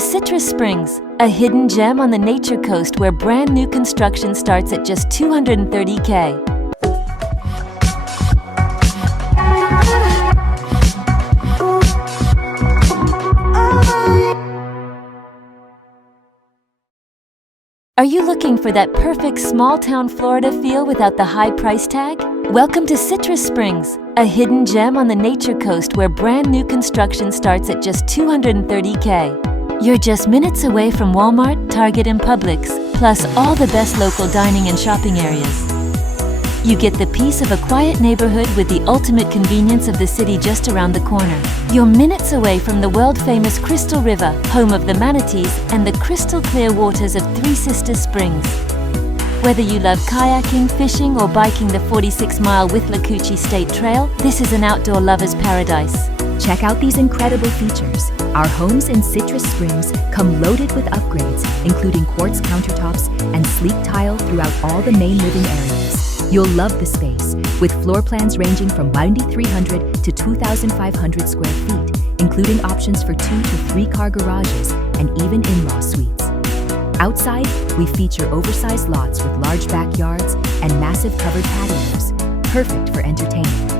Citrus Springs, a hidden gem on the Nature Coast where brand new construction starts at just $230K. Are you looking for that perfect small-town Florida feel without the high price tag? Welcome to Citrus Springs, a hidden gem on the Nature Coast where brand new construction starts at just $230K. You're just minutes away from Walmart, Target, and Publix, plus all the best local dining and shopping areas. You get the peace of a quiet neighborhood with the ultimate convenience of the city just around the corner. You're minutes away from the world-famous Crystal River, home of the manatees, and the crystal-clear waters of Three Sisters Springs. Whether you love kayaking, fishing, or biking the 46-mile Withlacoochee State Trail, this is an outdoor lover's paradise. Check out these incredible features. Our homes in Citrus Springs come loaded with upgrades, including quartz countertops and sleek tile throughout all the main living areas. You'll love the space, with floor plans ranging from 9,300 to 2,500 square feet, including options for 2 to 3 car garages and even in-law suites. Outside, we feature oversized lots with large backyards and massive covered patios, perfect for entertaining.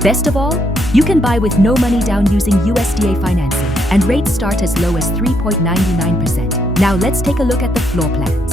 Best of all, you can buy with no money down using USDA financing, and rates start as low as 3.99%. Now let's take a look at the floor plans.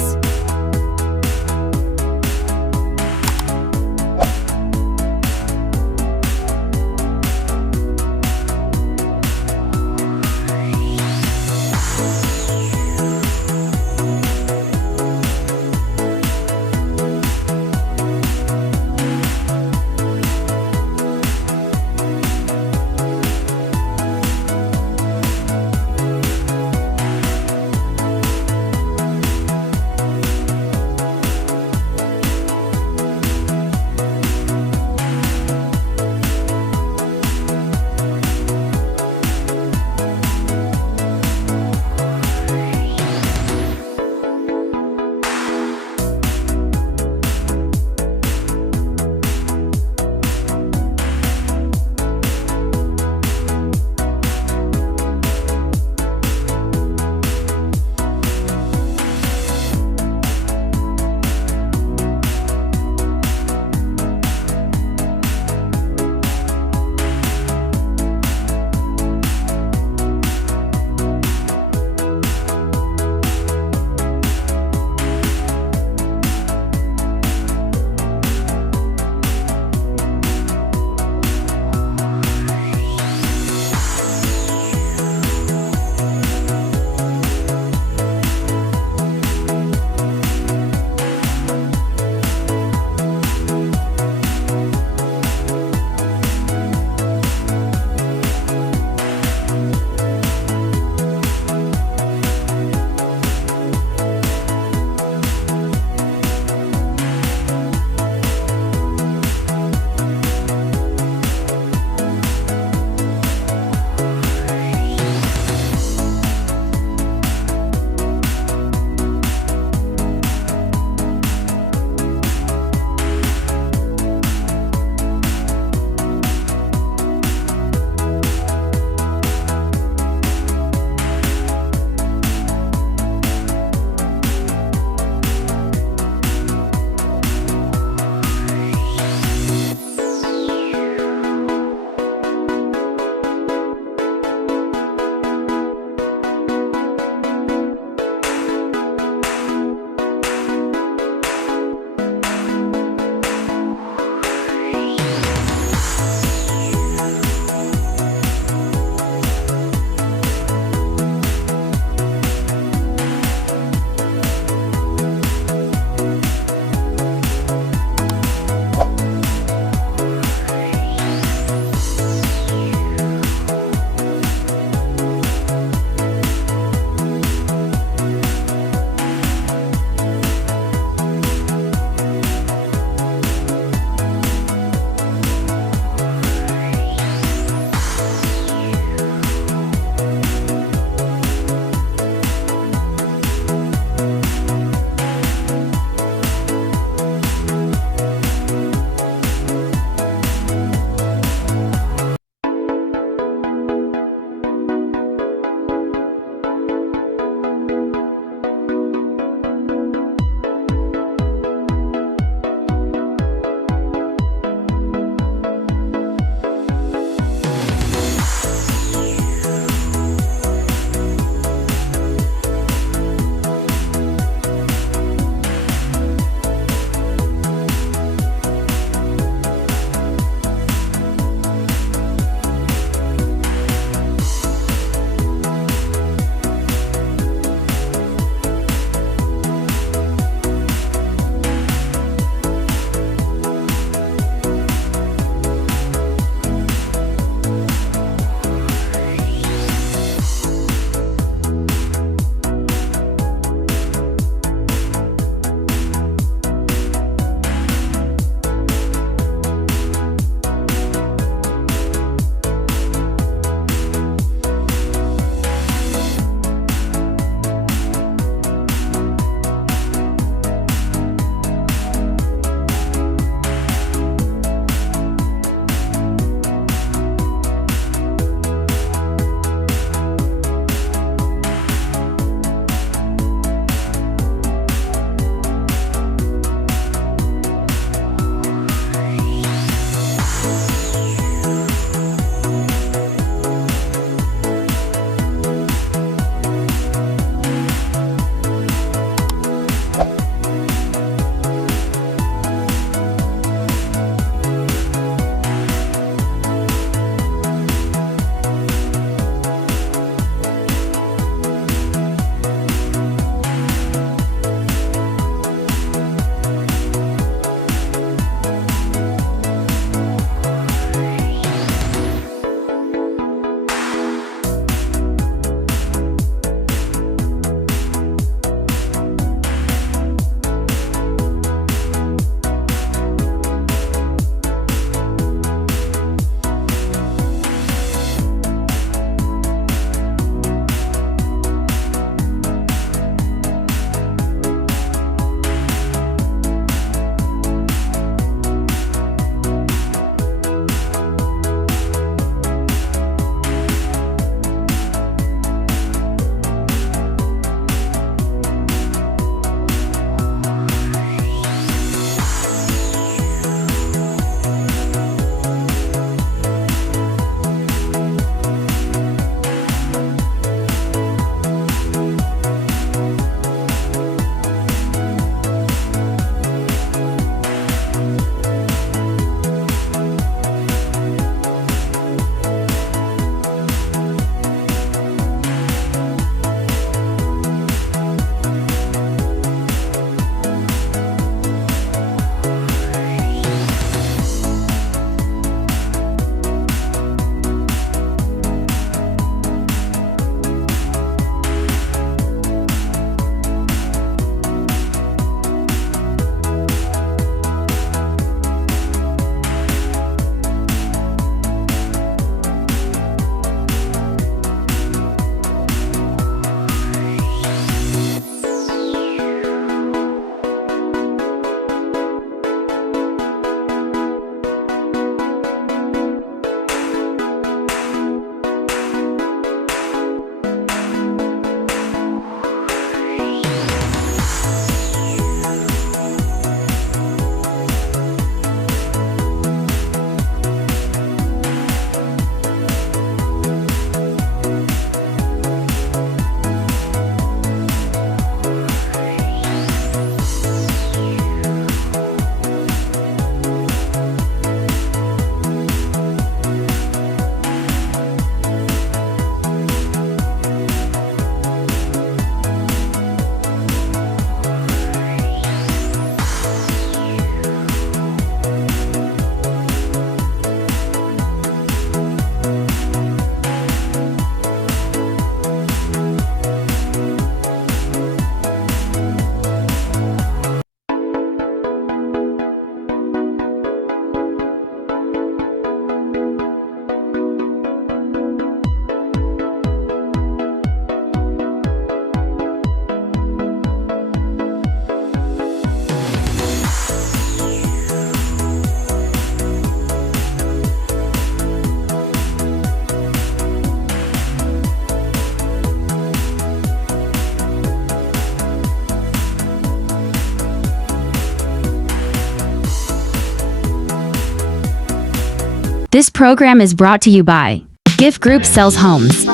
This program is brought to you by Gift Group Sells Homes.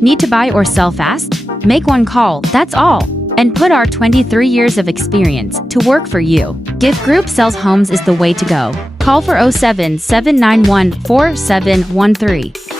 Need to buy or sell fast? Make one call, that's all. And put our 23 years of experience to work for you. Gift Group Sells Homes is the way to go. Call for 07-791-4713.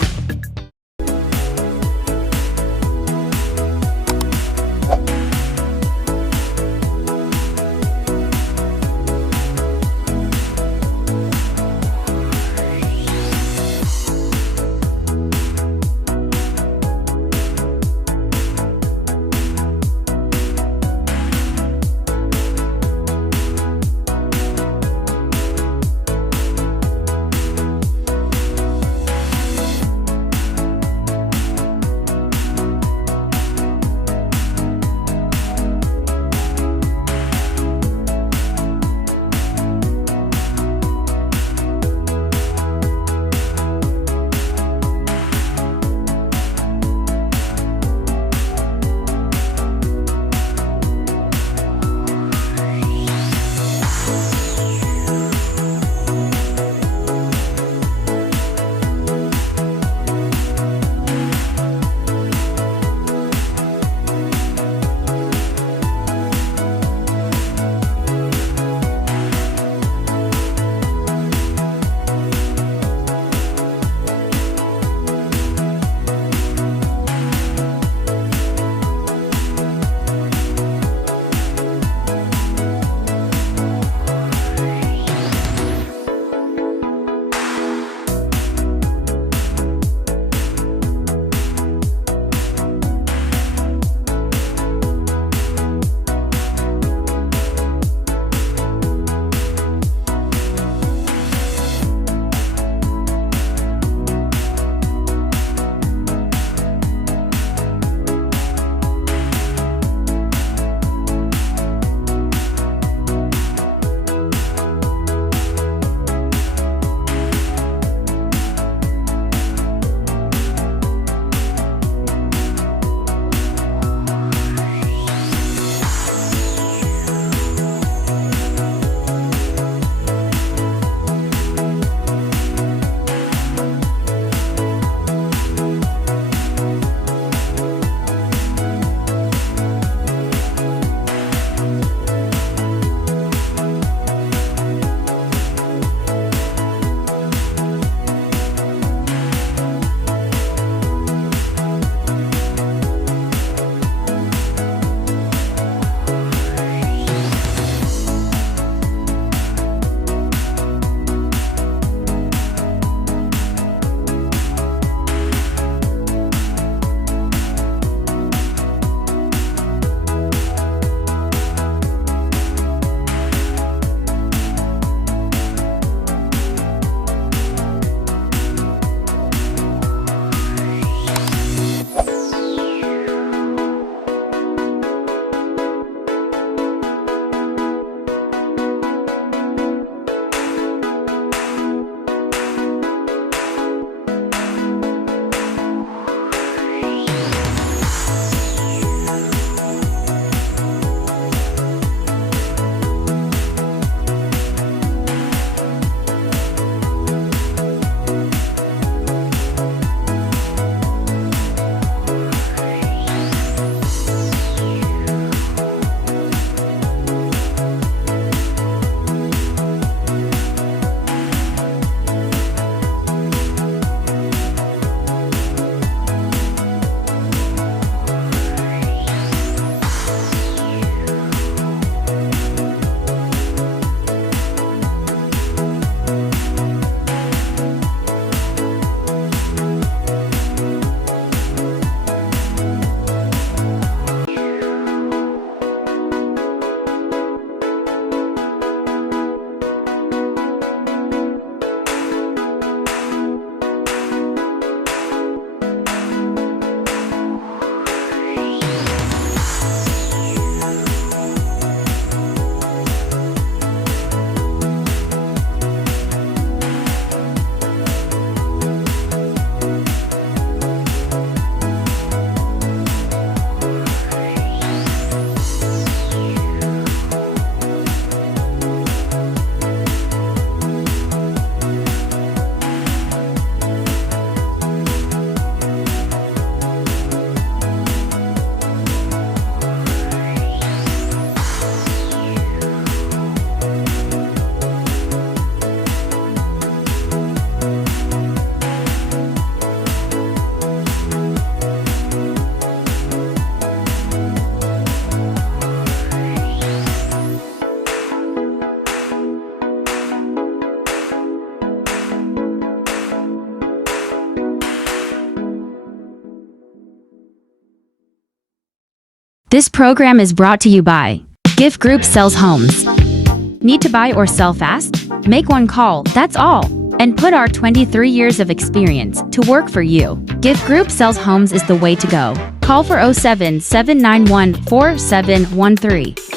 This program is brought to you by Gift Group Sells Homes. Need to buy or sell fast? Make one call, that's all. And put our 23 years of experience to work for you. Gift Group Sells Homes is the way to go. Call for 07 791 4713.